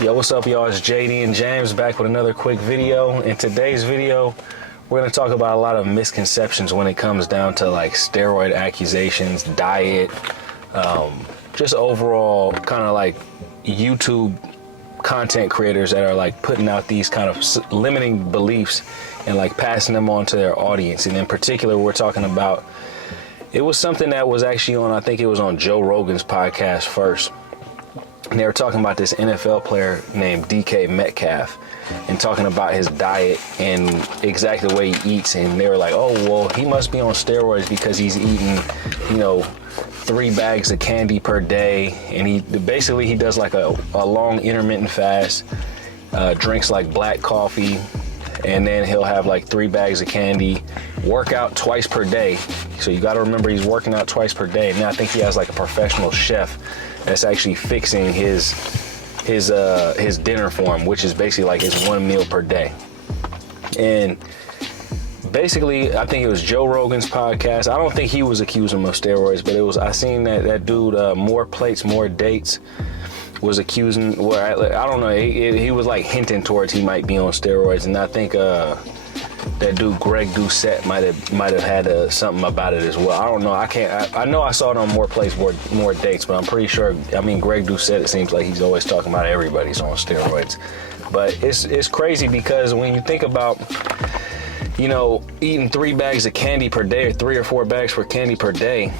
Yo, what's up, y'all? It's JD and James back with another quick video. In today's video, we're going to talk about a lot of misconceptions when it comes down to like steroid accusations, diet, just overall kind of like YouTube content creators that are like putting out these kind of limiting beliefs and like passing them on to their audience. And in particular, we're talking about, it was something that was actually on, I think it was on Joe Rogan's podcast first. And they were talking about this NFL player named Metcalf and talking about his diet and exactly the way he eats. And they were like, oh, well, he must be on steroids because he's eating, 3 bags of candy per day. And he does like a long intermittent fast, drinks like black coffee, and then he'll have like 3 bags of candy, work out twice per day. So you got to remember he's working out twice per day. Now I think he has like a professional chef that's actually fixing his dinner for him, which is basically like his 1 meal per day. And basically, I think it was Joe Rogan's podcast. I don't think he was accusing him of steroids, but I seen that dude, More Plates, More Dates, was accusing, I don't know, he was like hinting towards he might be on steroids. And I think that dude Greg Doucette might have had something about it as well. I don't know. I know I saw it on More Plates, More Dates, but I'm pretty sure. I mean, Greg Doucette, it seems like he's always talking about everybody's on steroids. But it's crazy because when you think about, eating 3 bags of candy per day, or 3 or 4 bags for candy per day,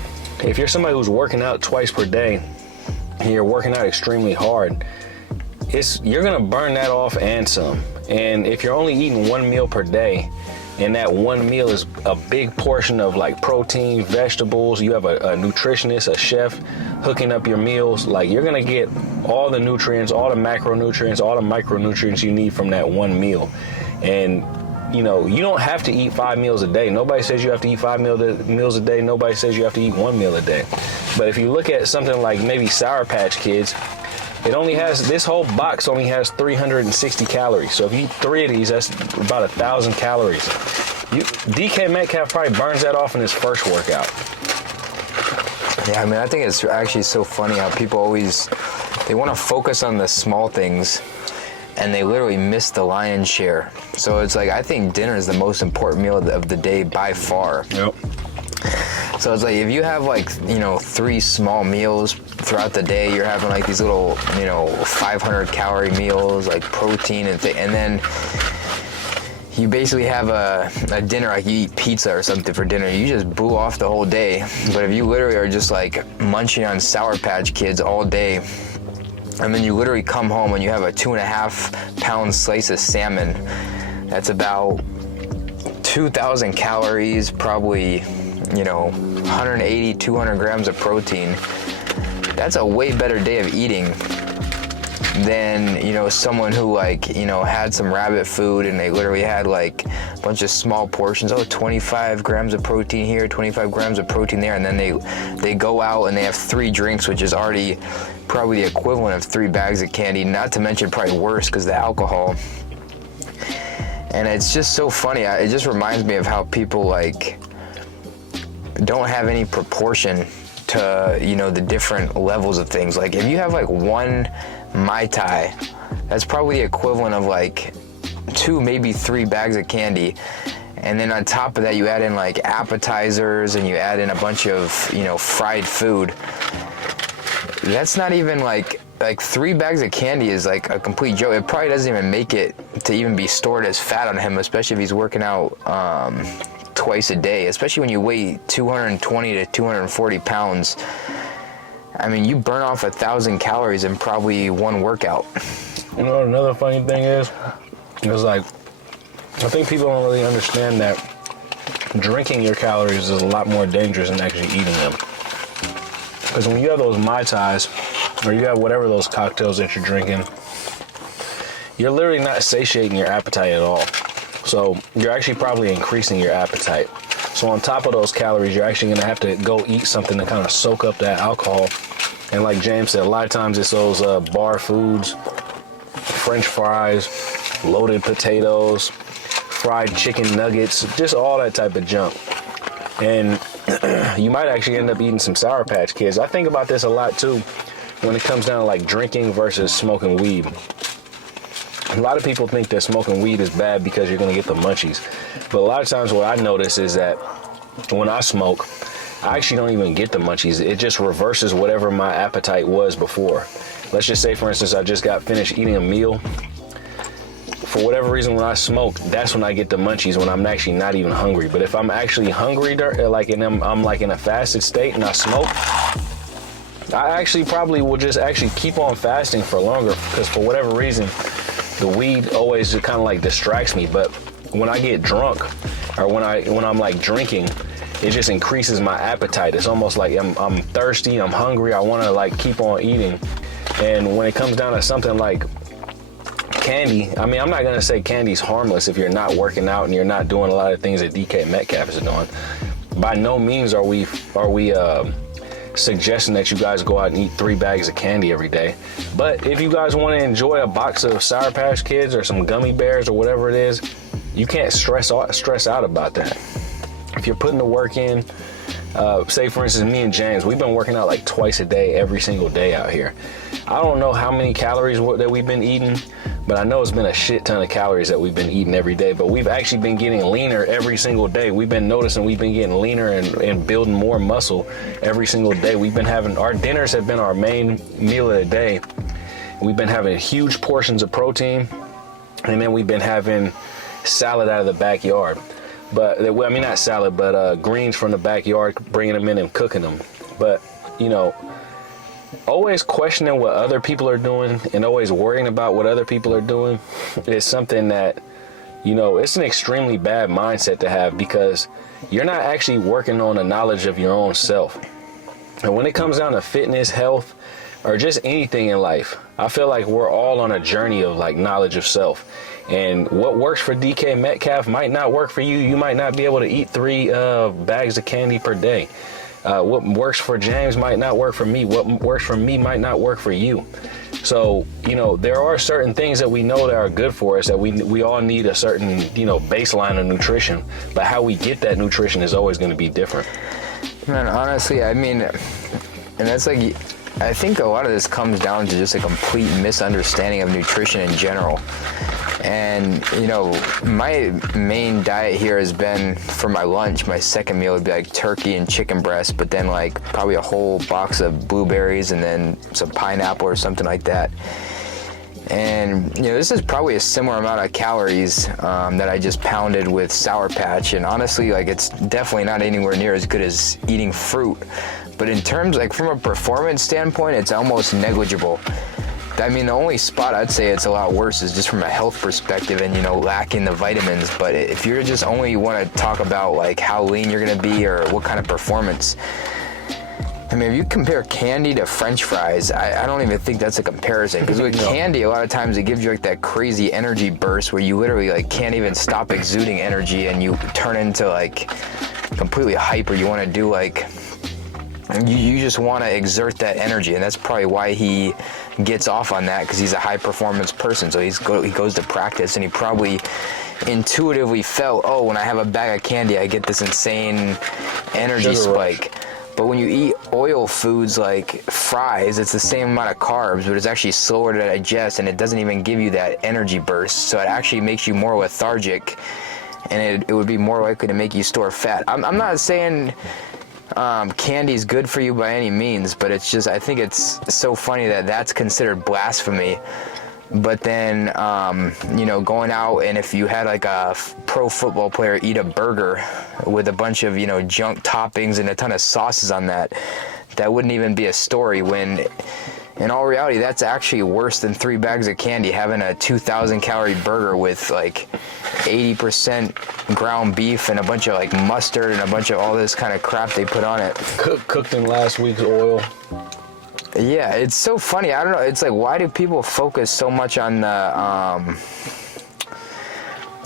if you're somebody who's working out twice per day and you're working out extremely hard, you're gonna burn that off and some. And if you're only eating 1 meal per day, and that 1 meal is a big portion of like protein, vegetables, you have a nutritionist, a chef hooking up your meals, like you're gonna get all the nutrients, all the macronutrients, all the micronutrients you need from that 1 meal. And you don't have to eat 5 meals a day. Nobody says you have to eat 5 meals a day. Nobody says you have to eat 1 meal a day. But if you look at something like maybe Sour Patch Kids, this whole box only has 360 calories. So if you eat 3 of these, that's about 1,000 calories. DK Metcalf probably burns that off in his first workout. Yeah, I mean, I think it's actually so funny how people they want to focus on the small things and they literally miss the lion's share. So it's like, I think dinner is the most important meal of the day by far. Yep. So it's like, if you have like, 3 small meals throughout the day, you're having like these little, 500 calorie meals, like protein and then you basically have a dinner, like you eat pizza or something for dinner, you just blew off the whole day. But if you literally are just like munching on Sour Patch Kids all day, and then you literally come home and you have a 2.5 pound slice of salmon, that's about 2,000 calories, probably 180, 200 grams of protein. That's a way better day of eating than, someone who had some rabbit food and they literally had like a bunch of small portions. 25 grams of protein here, 25 grams of protein there. And then they go out and they have 3 drinks, which is already probably the equivalent of 3 bags of candy, not to mention probably worse because the alcohol. And it's just so funny. It just reminds me of how people don't have any proportion to the different levels of things. Like if you have like 1 Mai Tai, that's probably the equivalent of like 2, maybe 3 bags of candy. And then on top of that, you add in like appetizers and you add in a bunch of fried food. That's not even like 3 bags of candy is like a complete joke. It probably doesn't even make it to even be stored as fat on him, especially if he's working out twice a day, especially when you weigh 220 to 240 pounds. I mean, you burn off 1,000 calories in probably 1 workout. Another funny thing is like, I think people don't really understand that drinking your calories is a lot more dangerous than actually eating them. Because when you have those Mai Tais, or you have whatever those cocktails that you're drinking, you're literally not satiating your appetite at all. So you're actually probably increasing your appetite. So on top of those calories, you're actually gonna have to go eat something to kind of soak up that alcohol. And like James said, a lot of times it's those bar foods, French fries, loaded potatoes, fried chicken nuggets, just all that type of junk. And you might actually end up eating some Sour Patch Kids. I think about this a lot too when it comes down to like drinking versus smoking weed. A lot of people think that smoking weed is bad because you're gonna get the munchies. But a lot of times what I notice is that when I smoke, I actually don't even get the munchies. It just reverses whatever my appetite was before. Let's just say, for instance, I just got finished eating a meal. For whatever reason, when I smoke, that's when I get the munchies, when I'm actually not even hungry. But if I'm actually hungry, like, and I'm like in a fasted state and I smoke, I actually probably will just actually keep on fasting for longer, because for whatever reason, the weed always just kind of like distracts me. But when I get drunk, or when I'm like drinking, it just increases my appetite. It's almost like I'm thirsty, I'm hungry, I want to like keep on eating. And when it comes down to something like candy, I mean, I'm not gonna say candy's harmless if you're not working out and you're not doing a lot of things that DK Metcalf is doing. By no means are we suggesting that you guys go out and eat 3 bags of candy every day. But if you guys want to enjoy a box of Sour Patch Kids or some gummy bears or whatever it is, you can't stress out about that. If you're putting the work in, say for instance, me and James, we've been working out like twice a day, every single day out here. I don't know how many calories that we've been eating, but I know it's been a shit ton of calories that we've been eating every day. But we've actually been getting leaner every single day. We've been noticing we've been getting leaner and building more muscle every single day. We've been having, our dinners have been our main meal of the day. We've been having huge portions of protein, and then we've been having salad out of the backyard. But, I mean, not salad, but greens from the backyard, bringing them in and cooking them. But, you know, always questioning what other people are doing and always worrying about what other people are doing is something that, you know, it's an extremely bad mindset to have, because you're not actually working on the knowledge of your own self. And when it comes down to fitness, health, or just anything in life, I feel like we're all on a journey of like knowledge of self. And what works for DK Metcalf might not work for you. You might not be able to eat 3 bags of candy per day. What works for James might not work for me. What works for me might not work for you. So, you know, there are certain things that we know that are good for us, that we all need a certain, you know, baseline of nutrition. But how we get that nutrition is always going to be different. Man, honestly, I mean, and that's like, I think a lot of this comes down to just a complete misunderstanding of nutrition in general. And, you know, my main diet here has been, for my lunch, my second meal would be like turkey and chicken breast, but then like probably a whole box of blueberries and then some pineapple or something like that. And, you know, this is probably a similar amount of calories that I just pounded with Sour Patch. And honestly, like, it's definitely not anywhere near as good as eating fruit. But in terms, like, from a performance standpoint, it's almost negligible. I mean, the only spot I'd say it's a lot worse is just from a health perspective and, you know, lacking the vitamins. But if you're just only want to talk about, like, how lean you're going to be or what kind of performance, I mean, if you compare candy to French fries, I don't even think that's a comparison. Because with candy, a lot of times it gives you, like, that crazy energy burst where you literally, like, can't even stop exuding energy and you turn into, like, completely hyper. You want to do, like, you just want to exert that energy, and that's probably why he gets off on that, because he's a high performance person. So he goes to practice, and he probably intuitively felt, oh, when I have a bag of candy, I get this insane energy spike. But when you eat oil foods like fries, it's the same amount of carbs, but it's actually slower to digest, and it doesn't even give you that energy burst. So it actually makes you more lethargic, and it would be more likely to make you store fat. I'm not saying candy is good for you by any means, but it's just, I think it's so funny that that's considered blasphemy. But then, you know, going out and if you had like a pro football player eat a burger with a bunch of, you know, junk toppings and a ton of sauces on that, that wouldn't even be a story, when in all reality, that's actually worse than 3 bags of candy, having a 2,000 calorie burger with like 80% ground beef and a bunch of like mustard and a bunch of all this kind of crap they put on it. Cooked in last week's oil. Yeah, it's so funny. I don't know. It's like, why do people focus so much on the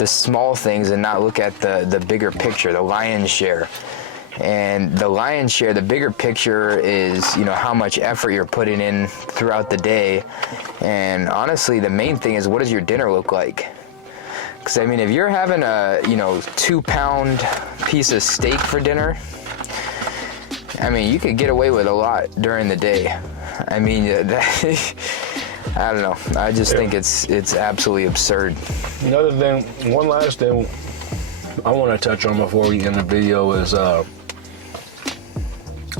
small things and not look at the bigger picture, the lion's share? And the lion's share, the bigger picture is, you know, how much effort you're putting in throughout the day. And honestly, the main thing is, what does your dinner look like? Because, I mean, if you're having a, you know, 2-pound piece of steak for dinner, I mean, you could get away with a lot during the day. I mean, I don't know. I just think it's absolutely absurd. Another thing, one last thing I want to touch on before we end the video is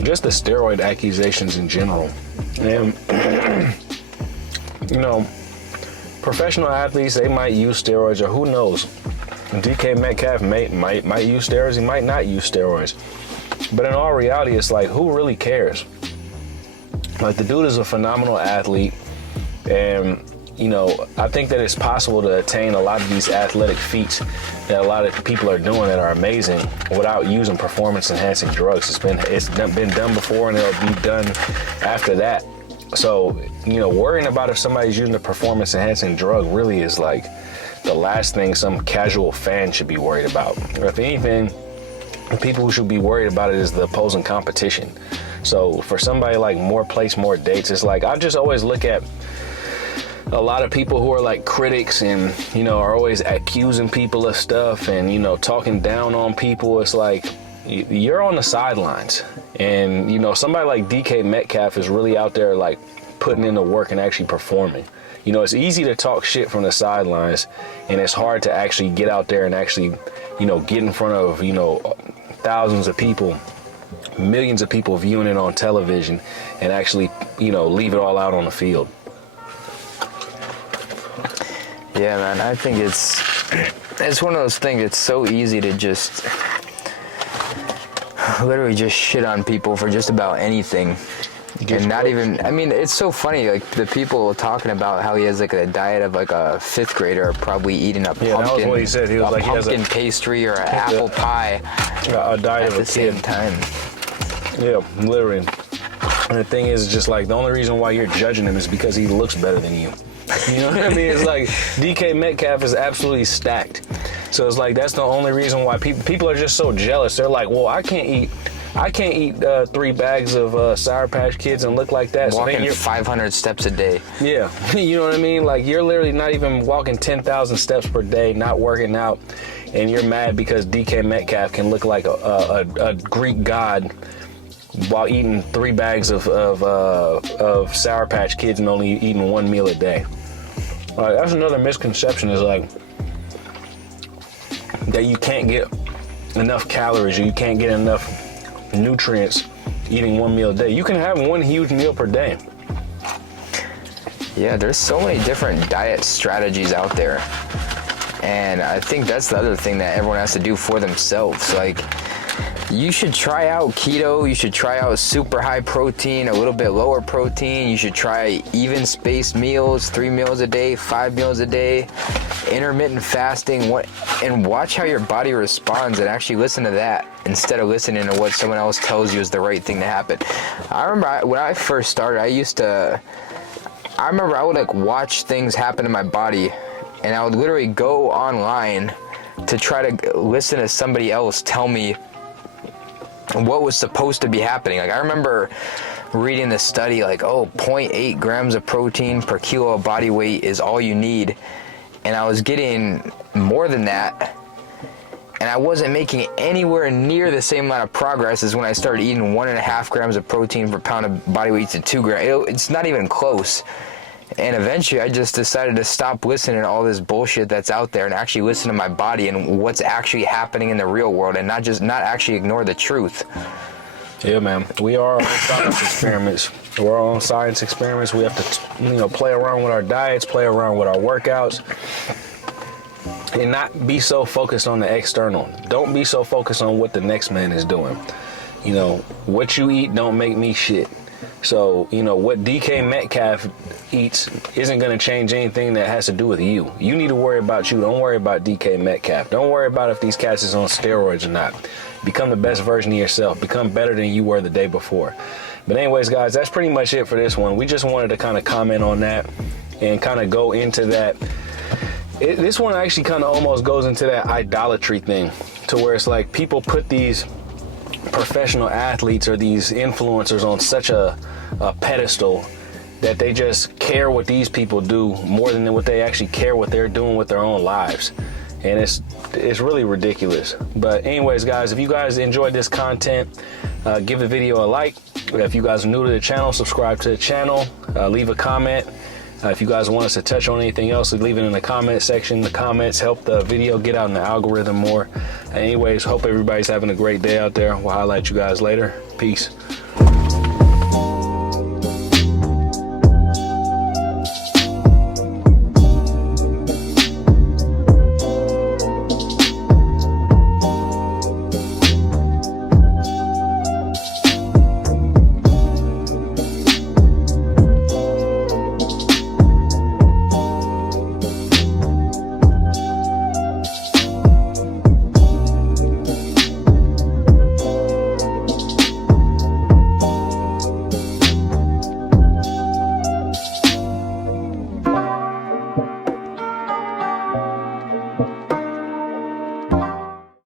just the steroid accusations in general. And, you know, professional athletes, they might use steroids, or who knows. DK Metcalf might use steroids, he might not use steroids. But in all reality, it's like, who really cares? Like, the dude is a phenomenal athlete, and you know, I think that it's possible to attain a lot of these athletic feats that a lot of people are doing that are amazing without using performance-enhancing drugs. It's been done before, and it'll be done after that. So, you know, worrying about if somebody's using a performance-enhancing drug really is like the last thing some casual fan should be worried about. Or if anything, the people who should be worried about it is the opposing competition. So for somebody like more plates, more dates, it's like, I just always look at a lot of people who are like critics and, you know, are always accusing people of stuff and, you know, talking down on people. It's like, you're on the sidelines. And, you know, somebody like DK Metcalf is really out there like putting in the work and actually performing. You know, it's easy to talk shit from the sidelines, and it's hard to actually get out there and actually, you know, get in front of, you know, thousands of people, millions of people viewing it on television and actually, you know, leave it all out on the field. Yeah, man, I think it's one of those things. It's so easy to just literally just shit on people for just about anything. And not even, I mean, it's so funny, like the people talking about how he has like a diet of like a 5th grader are probably eating a pumpkin, that was what he said. He was like, pumpkin he has pastry or an apple pie a diet at the same time. Yeah, literally. And the thing is, just like, the only reason why you're judging him is because he looks better than you. You know what I mean? It's like DK Metcalf is absolutely stacked. So it's like, that's the only reason why people are just so jealous. They're like, well, I can't eat 3 bags of Sour Patch Kids and look like that. Walking 500 steps a day. Yeah, you know what I mean? Like, you're literally not even walking 10,000 steps per day, not working out, and you're mad because DK Metcalf can look like a Greek god while eating 3 bags of Sour Patch Kids and only eating 1 meal a day. That's another misconception, is like that you can't get enough calories, or you can't get enough nutrients eating 1 meal a day. You can have 1 huge meal per day. Yeah, there's so many different diet strategies out there, and I think that's the other thing that everyone has to do for themselves. Like, you should try out keto, you should try out super high protein, a little bit lower protein, you should try even spaced meals, 3 meals a day, 5 meals a day, intermittent fasting, and watch how your body responds and actually listen to that instead of listening to what someone else tells you is the right thing to happen. I remember when I first started, I remember I would like watch things happen in my body, and I would literally go online to try to listen to somebody else tell me what was supposed to be happening. Like, I remember reading this study, like, 0.8 grams of protein per kilo of body weight is all you need, and I was getting more than that, and I wasn't making anywhere near the same amount of progress as when I started eating 1.5 grams of protein per pound of body weight to 2 grams. It's not even close. And eventually I just decided to stop listening to all this bullshit that's out there and actually listen to my body and what's actually happening in the real world, and not actually ignore the truth. Yeah, man. We are on science experiments. We're on science experiments. We have to, you know, play around with our diets, play around with our workouts, and not be so focused on the external. Don't be so focused on what the next man is doing. You know, what you eat don't make me shit. So, you know, what DK Metcalf eats isn't going to change anything that has to do with you. You need to worry about you. Don't worry about DK Metcalf. Don't worry about if these cats is on steroids or not. Become the best version of yourself. Become better than you were the day before. But anyways, guys, that's pretty much it for this one. We just wanted to kind of comment on that and kind of go into that. This one actually kind of almost goes into that idolatry thing, to where it's like people put these professional athletes or these influencers on such a pedestal that they just care what these people do more than what they actually care what they're doing with their own lives. And it's really ridiculous. But anyways, guys, if you guys enjoyed this content, Give the video a like. If you guys are new to the channel, subscribe to the channel. Leave a comment. If you guys want us to touch on anything else, leave it in the comment section. The comments help the video get out in the algorithm more. Anyways, hope everybody's having a great day out there. We'll highlight you guys later. Peace.